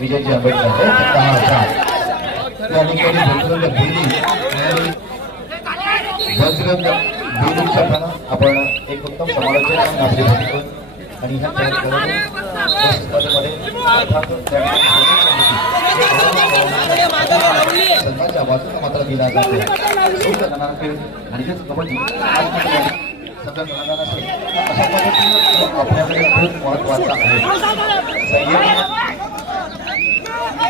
विजयची आंबेडकर दहा हजार. ठिकाणी पण आपण एक उत्तम समालोचन आपले बघितलं. आणि ह्या खेळामध्ये अर्थात संघाच्या बाजूला मात्र दिला जातो. आणि हेच कबड्डी सगळं अशा पद्धतीनं आपल्याकडे खूप महत्त्वाचा आहे. संयम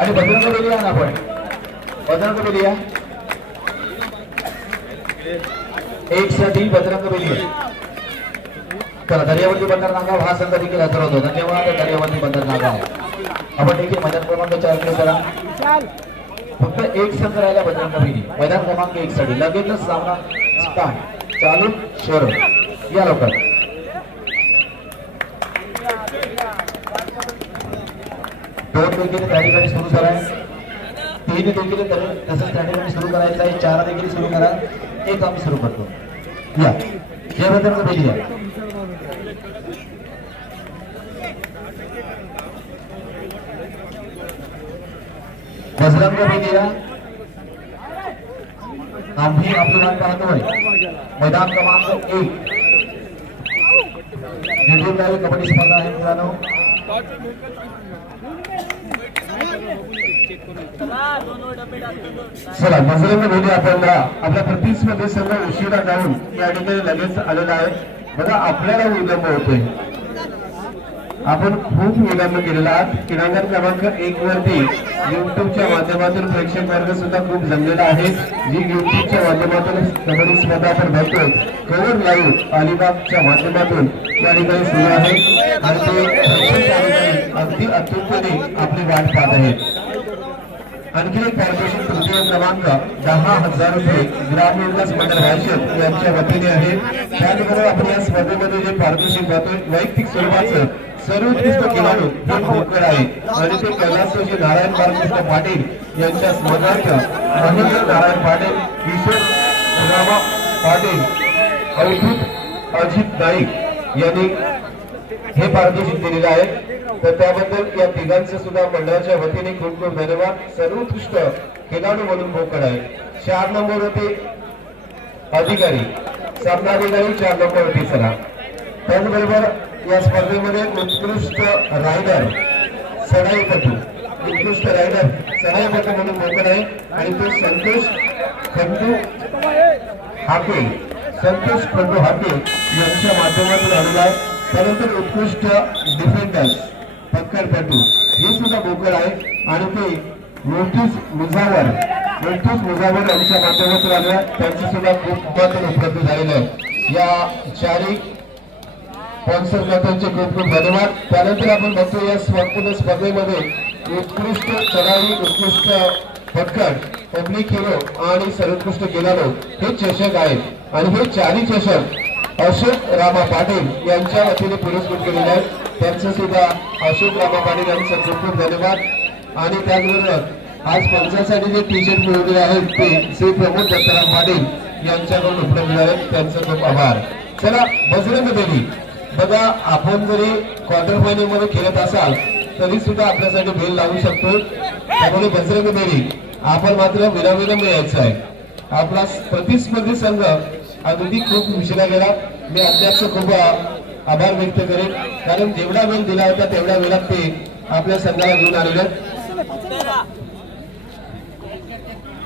आणि बजरंग बेली या ना आपण? बजरंग बेली या एक साठी बजरंग बेली चला दर्यावरती बंदर नागाव हा संघ देखील हजर होतो धन्यवाद दर्यावरती बंदर नागाव आपण देखील मैदान क्रमांक चारकडे करा फक्त एक संघ राहिला बजरंग बेली मैदान क्रमांक एक साठी. लगेचच सामना स्टार्ट. चालू शोर या लवकर. दोन देखील त्या ठिकाणी सुरू करा तीन देखील तसंच त्या सुरू करायचं आहे चार देखील सुरू करा, एक आम्ही सुरू करतो या मैदान क्रमांक एक। कबड्डी स्पर्धा आहे मित्रांनो। चला बजरंग बेली आपल्याला आपल्या प्रतिस्पर्धी संघ उशिरा जाऊन या ठिकाणी लगेच आलेला आहे. बघा आपल्याला विलंब होतोय. आपण खूप विलंब केलेला आहात. क्रीडांगण क्रमांक एक वरती युट्यूबच्या माध्यमातून प्रेक्षक वर्ग सुद्धा खूप जमलेला आहे. जी युट्यूबच्या माध्यमातून कबड्डी स्पर्धा आपण बघतोय. कवर लाईव्ह अलिबागच्या माध्यमातून या ठिकाणी सुरू आहे. आणि ते अगदी अत्युत्तने आपली वाट पाहत आहेत आणखी एक पारितोषिक तृतीय क्रमांक दहा हजार रुपये ग्रामविकास मंडळ रायशेत यांच्या वतीने आहे. त्याचबरोबर आपण या स्पर्धेमध्ये जे पारितोषिक पाहतोय वैयक्तिक स्वरूपाचं सर्वोत्कृष्ट खेळाडू हे भोकर आहे. आणि ते कैलासजी नारायण बालकृष्ण पाटील यांच्या स्मरणार्थ महेंद्र नारायण पाटील किशोर रामा पाटील अवधूत अजित नाईक यांनी हे पारितोषिक दिलेलं आहे. तर त्याबद्दल या तिघांचं सुद्धा मंडळाच्या वतीने खूप खूप धन्यवाद. सर्वोत्कृष्ट खेळाडू म्हणून भोकड आहे. चार नंबर होते अधिकारी. सामनाधिकारी चार नंबर होते सरा. त्याचबरोबर या स्पर्धेमध्ये उत्कृष्ट रायडर सडाईपटू उत्कृष्ट रायडर सडाईपटू म्हणून भोकड आहे. आणि तो संतोष खंडू हाके. संतोष खंडू हाके यांच्या माध्यमातून आलेला आहे. त्यानंतर उत्कृष्ट डिफेंडर्स पक्करपटू हे सुद्धा बोकड आहे आणि ते नोटीस मुझावर नोटीस मुझावर यांच्या माध्यमातून आलेला आहे. सुद्धा खूप महत्त्व उपलब्ध झालेलं आहे. या चारी स्पॉन्सर करताचे खूप खूप धन्यवाद. त्यानंतर आपण बघतो या संपूर्ण स्पर्धेमध्ये उत्कृष्ट चढाई उत्कृष्ट पटकट पब्लिक हिरो आणि सर्वोत्कृष्ट गेलालो हे चषक आहेत. आणि हे चारी चषक अशोक रामा पाटील यांच्या वतीने पुरस्कृत केलेले आहेत. त्यांचं सुद्धा अशोक रामा पाटील यांचं खूप खूप धन्यवाद. आणि त्याचबरोबर आज पंचासाठी जे टी शर्ट मिळवलेले आहेत ते श्री प्रमोद दत्ताराम पाटील यांच्याकडून उपलब्ध आहेत. त्यांचं खूप आभार. चला बजरंग देवी बघा आपण जरी क्वार्टर फायनलमध्ये खेळत असाल तरी सुद्धा आपल्यासाठी बेल लावू शकतो. त्यामुळे बजरंग देवी आपण मात्र विनाविलंब यायचं आहे. आपला प्रतिस्पर्धी संघ अगदी खूप उशिरा गेला. मी अध्यक्ष खूप आभार व्यक्त करेन. कारण जेवढा वेळ दिला होता तेवढ्या वेळात ते आपल्या संघाला घेऊन आलेले. आहेत.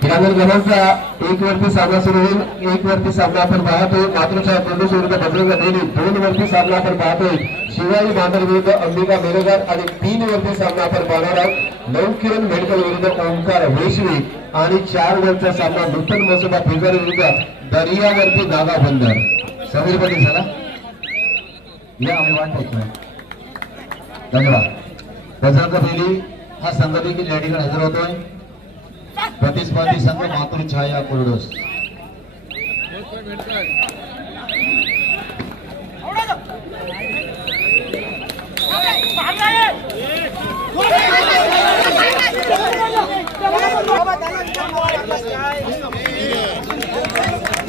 क्रीडांगण एक वरती सामना सुरू होईल. एक वरती सामना आपण पाहतोय. मातृछाया कोंडूस विरुद्ध बजरंग देवी दोन वरती सामना आपण पाहतोय. शिवाजी बांधर विरुद्ध अंबिका मेरेगार आणि तीन वरती सामना आपण पाहणार आहोत. नऊ किरण मेडकल विरुद्ध ओंकार वेशवी आणि चार वरचा सामना नूतन मसोबा फिगर विरुद्ध दर्यावरती नागा बंदर समीर पाटील झाला? या आम्ही वाट ऐकतोय धन्यवाद. बजरंग बेली हा संघ देखील या ठिकाणी हजर होतोय. प्रतिस्पर्धी संघ मातृ छाया कुरडोस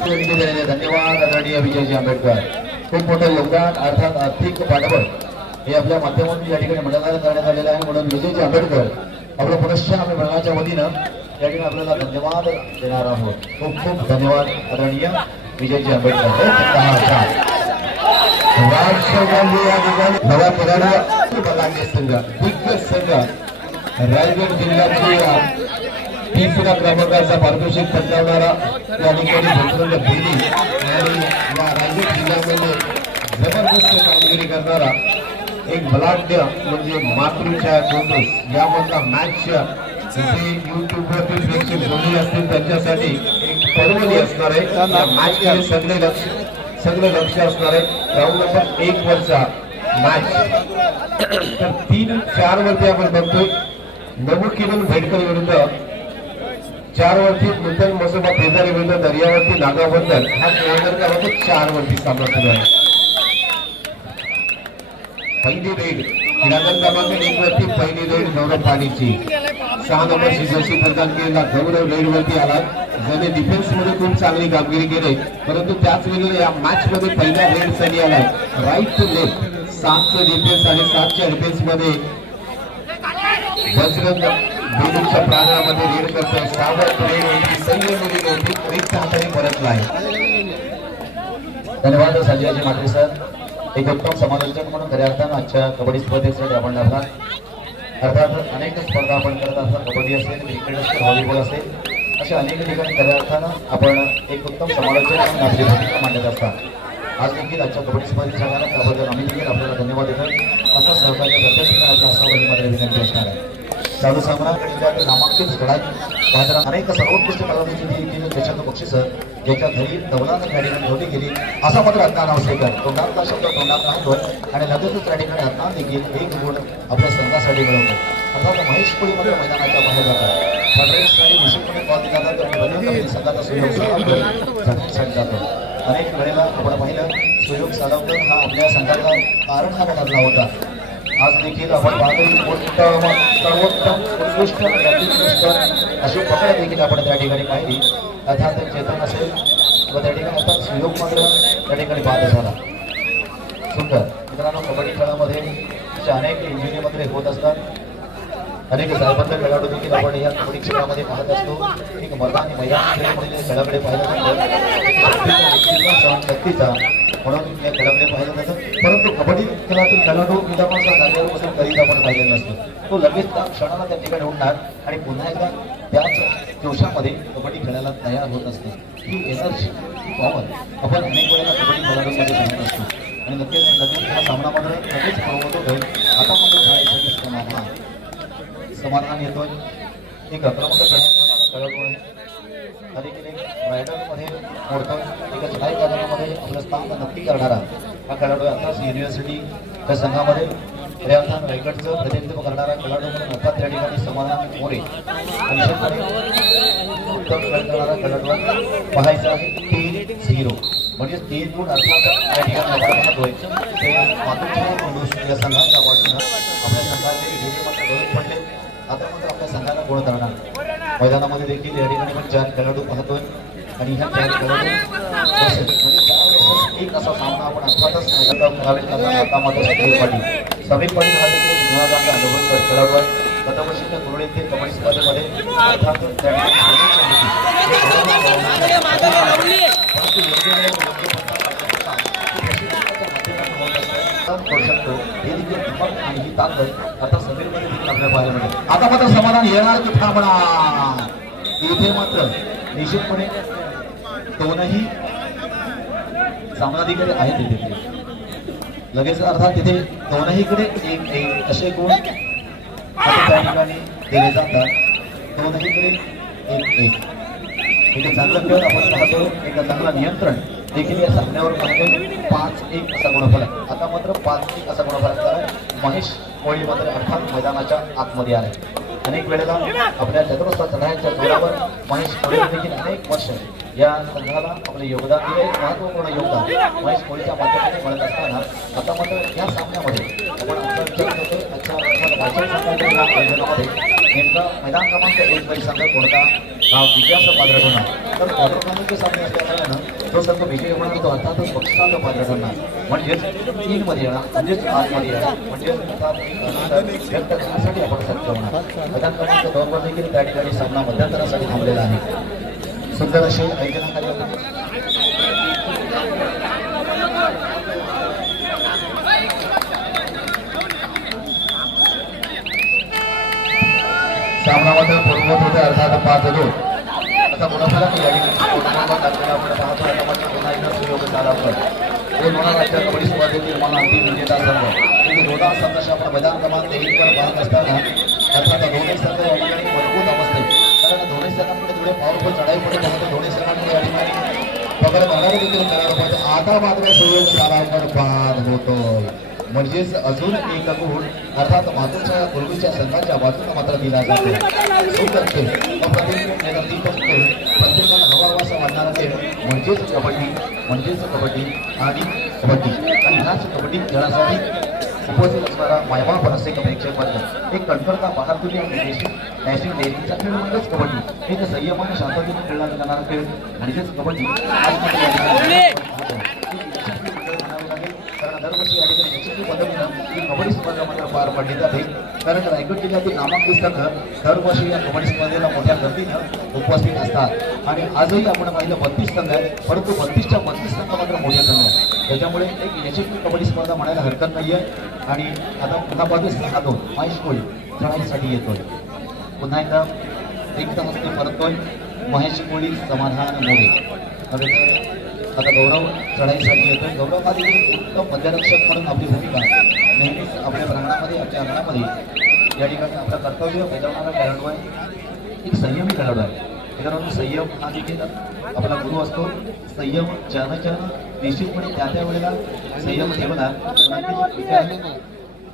धन्यवाद आदरणीय विजयजी आंबेडकर खूप मोठं योगदान अर्थात आर्थिक पाठबळ हे विजयजी आंबेडकर आपलं पुनश्च आम्ही मंडळाच्या वतीनं धन्यवाद देणार आहोत खूप खूप धन्यवाद आदरणीय विजयजी आंबेडकर हो, संघ दिग्गज संघ तिसरा क्रमांकाचा पारितोषिक पटकावणारा त्या ठिकाणी बजरंग बेली आणि या रायगड जिल्ह्यामध्ये जबरदस्त कामगिरी करणारा एक बलाढ्य म्हणजे मातृछाया कोंडोस यामधला मॅच जे युट्यूबवरती प्रेक्षक जोडले असतील त्यांच्यासाठी एक पर्वणी असणार आहे. या मॅचमध्ये सगळे लक्ष सगळे लक्ष असणार आहे. राऊंड नंबर एक वरचा मॅच तर तीन चार वरती आपण बघतोय. नमू किरण भेडकर विरुद्ध चार वरती नूतन मसोबा पेदारी विरुद्ध दर्यावरती नागाबद्दल हा खेळाडू चार वरती सामना सुरू आहे. पहिली रेड क्रीडांगण क्रमांक एक वरती पहिली रेड गौरव पाणीची. सहा नंबर जशी प्रदान केलेला गौरव रेड वरती आला. ज्याने डिफेन्समध्ये खूप चांगली कामगिरी केली. परंतु त्याच वेळेला या मॅच मध्ये पहिल्या रेडसाठी आलाय. राईट टू लेफ्ट सातचं डिफेन्स आणि सातच्या डिफेन्समध्ये. बजरंग बेलूच्या प्रांगणामध्ये रेड करतोय सावध रेड होती संयममध्ये नव्हती रिक्त हाताने परतलाय. धन्यवाद संजयजी मात्रे सर. एक उत्तम समालोचक म्हणून खऱ्या अर्थानं आजच्या कबड्डी स्पर्धेसाठी आपण लाभला अर्थात अनेक स्पर्धा आपण करत असतात. कबड्डी असेल क्रिकेट असेल व्हॉलीबॉल असेल अशा अनेक ठिकाणी खऱ्या अर्थानं आपण एक उत्तम समालोचक म्हणून आपली भूमिका मांडत असतात. आज देखील आजच्या कबड्डी स्पर्धेत झाला त्याबद्दल आम्ही देखील आपल्याला धन्यवाद देतो असा सहकार्य प्रत्येक आपल्या असावं विनंती असणार आहे. चालू सामना नामांकित घडात बाजारात अनेक सर्वोत्कृष्ट कलावंतांची जी केली त्याच्यात बक्षीस ज्याच्या घरी दौलात त्या ठिकाणी ठेवली गेली असा मात्र अज्ञान आवश्यकर तोंडातला शब्द तोंडात राहतोय आणि लगेचच त्या ठिकाणी अज्ञान देखील एक गुण आपल्या संघासाठी मिळवतो. अर्थात महेश कोळी मात्र मैदानाच्या बाहेर जातात. निश्चितपणे कॉल दिला जातो संघाचा सुयोग अनेक वेळेला आपण पाहिलं सुयोग साधवकर हा आपल्या संघाचा कारण हा ठरला होता. आज देखील आपण पाहतो उत्तम सर्वोत्तम उत्कृष्ट आणि अशी पकड देखील आपण त्या ठिकाणी पाहिली. अर्थात चेतन असेल व त्या ठिकाणी अर्थात सुयोग मात्र त्या ठिकाणी बाद झाला सुंदर. मित्रांनो कबड्डी खेळामध्ये अनेक इंजिनियर इंजिनियरमध्ये होत असतात. अनेक सायबंद खेळाडू देखील आपण या कबड्डी क्षेत्रामध्ये पाहत असतो. एक मर्दा आणि महिला खेळामध्ये खेळाकडे पाहिलं जातं. सण शक्तीचा म्हणून या खेळाकडे पाहिलं जातं. परंतु कबड्डी खेळातील खेळाडू विधापासून जागेवर बसून कधीच आपण पाहिलेला नसतो. तो लगेच त्या क्षणाला त्या ठिकाणी उडणार आणि पुन्हा एकदा त्याच दिवसामध्ये कबड्डी खेळायला तयार होत असते. ही एनर्जी ही पॉवर आपण अनेक वेळेला कबड्डी खेळाडूमध्ये सांगत असतो. आणि नक्कीच लगेच हा सामनामध्ये लगेच प्रमोट होतोय आता मात्र खेळायसाठी समाधान समाधान येतोय. एक क्रमांक खेळायला खेळाडू आहे. देखील एक रायडरमध्ये मोडतोय एका चढाई मैदानामध्ये आपलं स्थान नक्की करणारा हा खेळाडू आताच युनिव्हर्सिटी त्या संघामध्ये खऱ्या रायगडचं प्रतिनिधित्व करणारा खेळाडू म्हणून अर्थात त्या ठिकाणी समाधान मोरे. निश्चितपणे उत्तम खेळ करणारा खेळाडू पाहायचा आहे तीन झिरो म्हणजे तीन गुण अर्थात या ठिकाणी आपण ते मातुच्या या संघाच्या वाटणं आपल्या संघाचे विजयी पडले. आता मात्र आपल्या संघाला गुण करणार. मैदानामध्ये देखील या ठिकाणी पण चार खेळाडू पाहतोय. आणि ह्या एक असा सामना आपण अर्थातच पाटील समीर पाटील हा देखील गुणाचा अनुभव खेळाडू आहे. येथील कबड्डी स्पर्धेमध्ये हे देखील आणि ही ताकद आता समीरमध्ये देखील आपल्याला पाहायला मिळेल. आता मात्र समाधान येणार की थांबणार इथे मात्र निश्चितपणे दोनही सामनाधिकारी आहेत तिथे. लगेच अर्थात तिथे दोनहीकडे एक एक असे गुण त्या ठिकाणी दिले जातात. दोनहीकडे एक एक. एका चांगलं खेळ आपण पाहतो. एक चांगलं नियंत्रण देखील या सामन्यावर पाहतो. पाच एक असा गुणफलक आता मात्र पाच एक असा गुणफलक झाला महेश कोळी मात्र अर्थात मैदानाच्या आतमध्ये आहे अनेक वेळेला आपल्या चतुर्थ चढाईच्या जोरावर महेश कोळी देखील अनेक वर्ष या संघाला आपले योगदान दिले महत्त्वपूर्ण योगदान महेश कोळीच्या माध्यमातून मिळत असताना आता मात्र या सामन्यामध्ये आपण असा विचार करतो आजच्या अर्थात संघाच्या या नेमका मैदान क्रमांक एक बाई संघ कोणता हा विजयाचा पात्र ठरणार? तर क्वार्टर सामने असल्याकारणानं तो संघ विजय होणार तो अर्थातच बक्षिसाचं पात्र ठरणार. म्हणजेच तीन मध्ये येणार म्हणजेच आतमध्ये येणार म्हणजेच व्यक्त करण्यासाठी आपण सज्ज होणार. प्रधान क्रमांक दोन वर देखील त्या ठिकाणी सामना मध्यंतरासाठी थांबलेला आहे. सुंदर असे ऐकण्याखाली आपण सामनामध्ये पूर्वत होते अर्थात पाच दोन. आता मुलाफाला या ठिकाणी पोटबॉलवर टाकलेला आता मात्र सुयोग झाला अंतिम विजेता संघ तिथे दोघा संघर्ष आपण मैदान क्रमांक एक पाहत असताना अर्थात दोन्ही संघ या ठिकाणी मजबूत अवस्थेत कारण दोन्ही संघांकडे थोडे पॉवरफुल चढाई पडत आहे दोन्ही संघांकडे या ठिकाणी पकड करणारे देखील करायला पाहिजे आता मात्र बाद होतोय. म्हणजेच अजून एक गुण अर्थात मातोच्या पूर्वीच्या संघाच्या बाजूला मात्र दिला जातो प्रत्येकाला हवा हवासा म्हणजेच कबड्डी म्हणजेच कबड्डी आणि कबड्डी. आणि ह्याच कबड्डी खेळासाठी उपस्थित असणारा मायबा रसिक प्रेक्षक वर्ग एक कणखरता बहादुरी आणि नॅशनल डेअरीचा खेळ म्हणजेच कबड्डी. एक आणि शांततेने खेळला जाणारा खेळ म्हणजेच कबड्डी. या ठिकाणी ही कबड्डी स्पर्धा मात्र पार पडली जाते कारण रायगड जिल्ह्यातील नामांकित संघ दरवर्षी या कबड्डी स्पर्धेला मोठ्या गर्दीनं उपस्थित असतात. आणि आजही आपण पाहिलं बत्तीस संघ आहेत. परंतु बत्तीसच्या बत्तीस संघ मात्र मोठ्या संघ आहेत. त्याच्यामुळे एक यशस्वी कबड्डी स्पर्धा म्हणायला हरकत नाही आहे आणि आता पुन्हा पाहतोय सहा दोन महेश कोळी चढाईसाठी येतोय. पुन्हा एकदा रिक्त हस्ते परतोय. महेश कोळी समाधान मोरे. नव्हे तर आता गौरव चढाईसाठी येतोय. गौरव हा देखील उत्तम मध्यरक्षक म्हणून आपली भूमिका नेहमीच आपल्या प्रांगणामध्ये आपल्या अंगणामध्ये या ठिकाणी आपलं कर्तव्य बजावणारा खेळाडू आहे. एक संयमी खेळाडू आहे. मित्रांनो संयम हा देखील आपला गुरु असतो. संयम ज्यानं ज्यानं निश्चितपणे त्या त्या वेळेला संयम ठेवला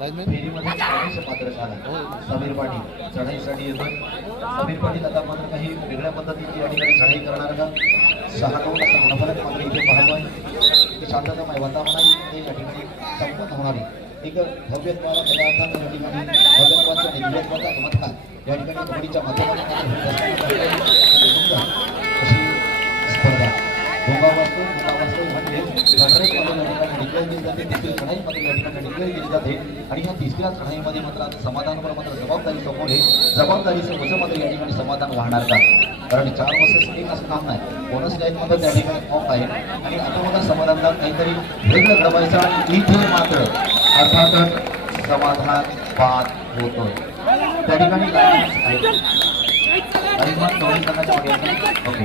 पात्र झाला. समीर पाटील चढाईसाठी येतोय. समीर पाटील आता मात्र काही वेगळ्या पद्धतीची या ठिकाणी चढाई करणार का सहा नऊ असा गुणफलक मात्र इथे पाहतोय. की शांततामय वातावरणामध्ये या ठिकाणी संपन्न होणारी एक भव्यत्वाला खऱ्या अर्थानं या ठिकाणी भव्यत्वाचा आणि दिव्यत्वाचा चमत्कार या ठिकाणी कबड्डीच्या माध्यमातून अशी स्पर्धा. भोगा भोगा म्हणजे लढाईमध्ये या ठिकाणी डिक्लेअर केली जाते. तिसरी चढाईमध्ये या ठिकाणी डिक्लेअर केली जाते. आणि ह्या तिसऱ्या चढाईमध्ये मात्र आता समाधानवर मात्र जबाबदारी सोपवून आहे जबाबदारीचं वजन मात्र या ठिकाणी समाधान वाहणार का? कारण चार वर्षाचं एक असं काम नाही. बोनस लाईन मात्र त्या ठिकाणी ऑफ आहे. आणि आता मला समाधानला काहीतरी वेगळं घडवायचं आणि इथे मात्र अर्थातच समाधान बाद होतोय. त्या ठिकाणी ओके.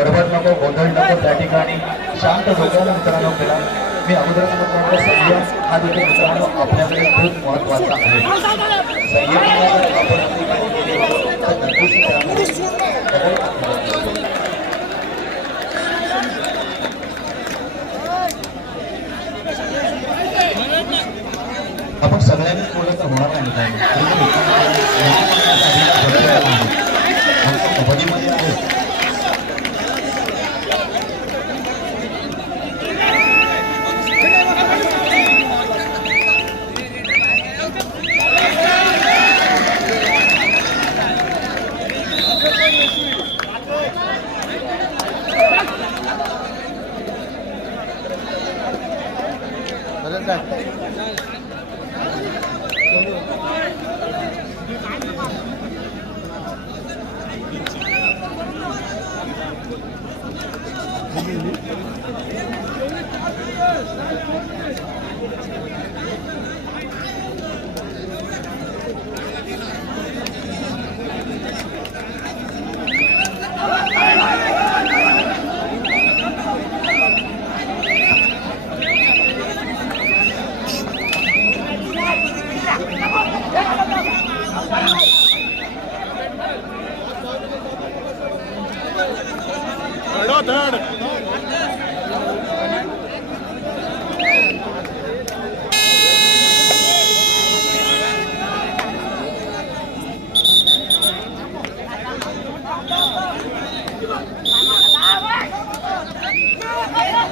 गडबड नको गोंधळ नको त्या ठिकाणी शांत डोक्याला मित्रांनो केला मी अगोदरच म्हटलं संयम हा देखील मित्रांनो आपल्याकडे खूप महत्त्वाचा आहे संयम आपण या नक्कीच त्यामध्ये आपण सगळ्यांनीच बोलत तर होणार नाही मित्रांनो. कबड्डीमध्ये आहे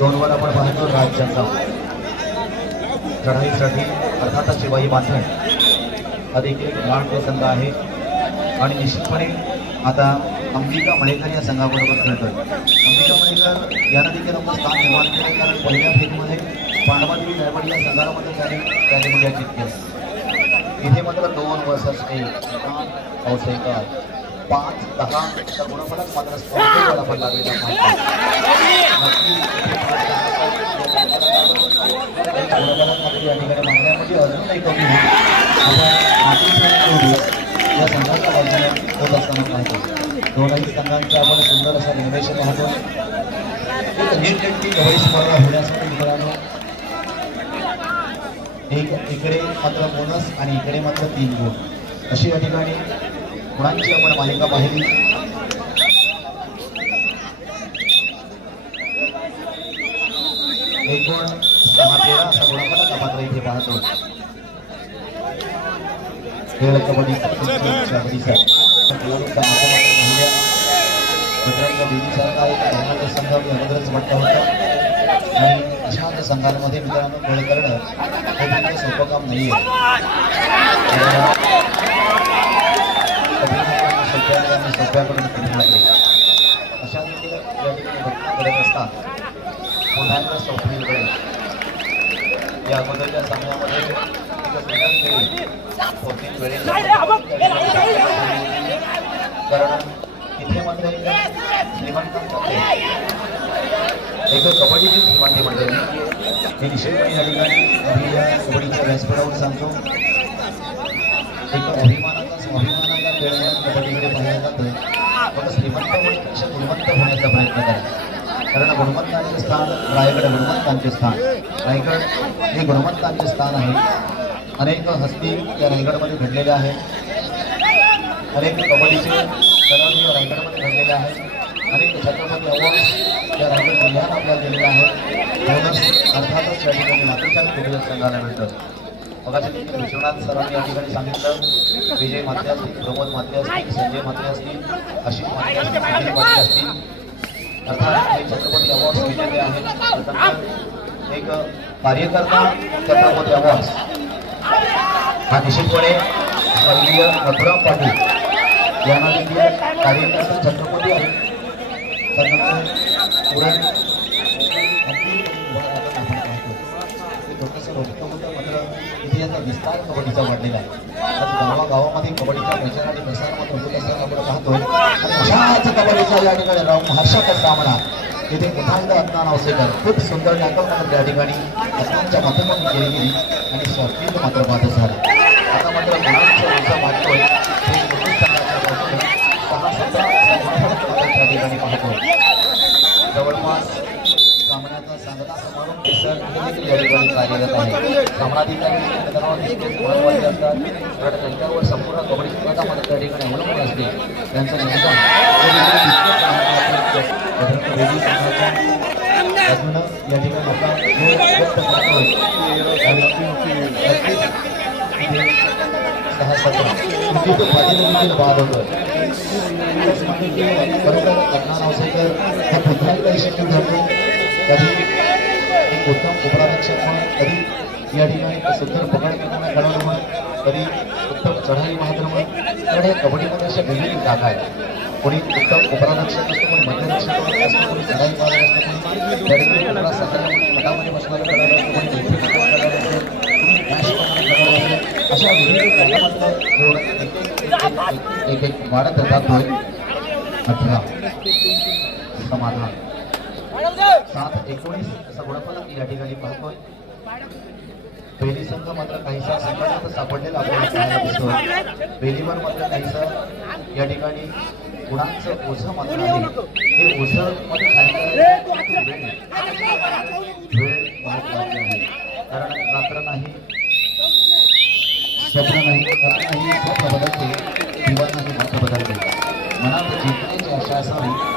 दोन वर आपण पाहतो राज्यांचा. चढाईसाठी अर्थातच शिवाई माथण हा देखील नाट्य संघ आहे. आणि निश्चितपणे आता अंबिका मळेकर या संघाबरोबर खेळतोय. अंबिका मळेकर यांना देखील आपण स्थान निर्माण केलं कारण पहिल्या फेरीमध्ये पांडवादेवी नळवडी या संघामध्ये त्याने त्याने मुल्या जिंकले. इथे मात्र दोन वर्ष एक पावसेकर पाच दहा तर गुणफलक मात्र स्पर्धेवर आपण लागलेला पाहतो या ठिकाणी मागण्यामध्ये अजूनही कमी आपण या बाजूने होत असताना पाहतो दोनही संघांचं आपण सुंदर असं रिनोव्हेशन पाहतो एक गवळी स्पर्धा होण्यासाठी मित्रांनो एक इकडे मात्र बोनस आणि इकडे मात्र तीन गुण अशी या ठिकाणी गुणांची आपण मालिका पाहिली. एक गुण सहा तेरा असा गुणफलक मात्र इथे पाहतो. खेळ कबड्डी कबड्डीचा मित्रांच्या एक संघ अगोदरच होतं. आणि अशा संघांमध्ये मित्रांनो खेळ करणं हे तितकं सोपं काम नाही आहे सोप्या सोप्याकडून केली लागली अशा देखील या ठिकाणी घटना घडत असतात पुन्हा एकदा स्वप्नील वेळ या अगोदरच्या सामन्यामध्ये एकच निकाल केली स्वप्नील वेळे कारण इथे मात्र एक श्रीमंतांमध्ये एक कबड्डीची श्रीमंती मंडळी मी निश्चितपणे या ठिकाणी आम्ही या कबड्डीच्या व्यासपीठावर सांगतो एक अभिमानाचा प्रयत्न करा कारण गुणवंतांचे स्थान रायगड गुणवंतांचे स्थान. रायगड हे गुणवंतांचे स्थान आहे. अनेक हस्ती या रायगडमध्ये घडलेल्या आहेत. अनेक कबड्डीचे खेळाडू या रायगडमध्ये घडलेले आहेत. अनेक छत्रपती अवॉर्ड या रायगड जिल्ह्यात आपल्याला दिलेले आहेत. म्हणूनच अर्थातच या ठिकाणी मातृचार कुटुंब संघाला मिळतं. मगाशी विश्वनाथ सरांनी या ठिकाणी सांगितलं विजय मात्रे असतील प्रमोद मात्रे असतील संजय मात्रे असतील आशिष मात्रे असतील सुधीर मात्रे असतील छत्रपती अवॉर्ड्स विजेते आहेत. एक कार्यकर्ता छत्रपती अवॉर्ड्स हा निश्चितपणे स्वर्गीय नथुराम पाटील यांना देखील कार्यकर्ता छत्रपती आहे त्यानंतर पुरण छोटंसं रोजकं याचा विस्तार कबड्डीचा वाढलेला आहे. आज गावागावामध्ये कबड्डीचा प्रचार आणि प्रसार मात्र होत असताना आपण पाहतोय आणि अशाच कबड्डीचा या ठिकाणी हर्षक सामना. इथे पुन्हा एकदा अज्ञान अवसेकर खूप सुंदर टॅकल मात्र त्या ठिकाणी अज्ञानच्या माध्यमातून केली गेली आणि स्वास्थ्य मात्र बाधा झाला आता मात्र मुलांच्या उंचा मागतोय त्या ठिकाणी कार्यरत आहे. सामनाधिकारी कारण त्यांच्यावर संपूर्ण कबड्डी स्पर्धामध्ये त्या ठिकाणी अवलंबून असते. त्यांचं नियोजन या ठिकाणी आपला व्यक्त करतो वाद होतं. खरोखर अज्ञान अवसेकर पुन्हा काही शिक्षण झाले. उत्तम उपरारक्षक म्हणून कधी या ठिकाणी सुंदर पकड करणारा खेळाडू म्हणून कधी उत्तम चढाई मात्र म्हणून. कारण हे कबड्डीमध्ये अशा वेगवेगळी जागा आहेत. कोणी उत्तम उपरारक्षक असतो कोणी मध्यरक्षक असतो कोणी चढाई मारत असतो कोणी त्या बसणारा खेळाडू असतो कोणी खेळाडू असतो अशा एक- एक एक वाढत जातोय अठरा समाधान. सात एकोणीस असा गुणफलक या ठिकाणी पाहतोय. पहिली संघ मात्र काहीसा संकटात सापडलेला आपल्याला पाहायला दिसतोय. बेलीवर मात्र काहीसा या ठिकाणी गुणांचं ओझं मात्र आहे. हे ओझं मध्ये खाली वेळ महत्वाची आहे कारण रात्र नाही स्वप्न नाही रात्र नाही स्वप्न बदलते. दिवस नाही मात्र बदलते. मनात जिंकण्याची आशा असावी.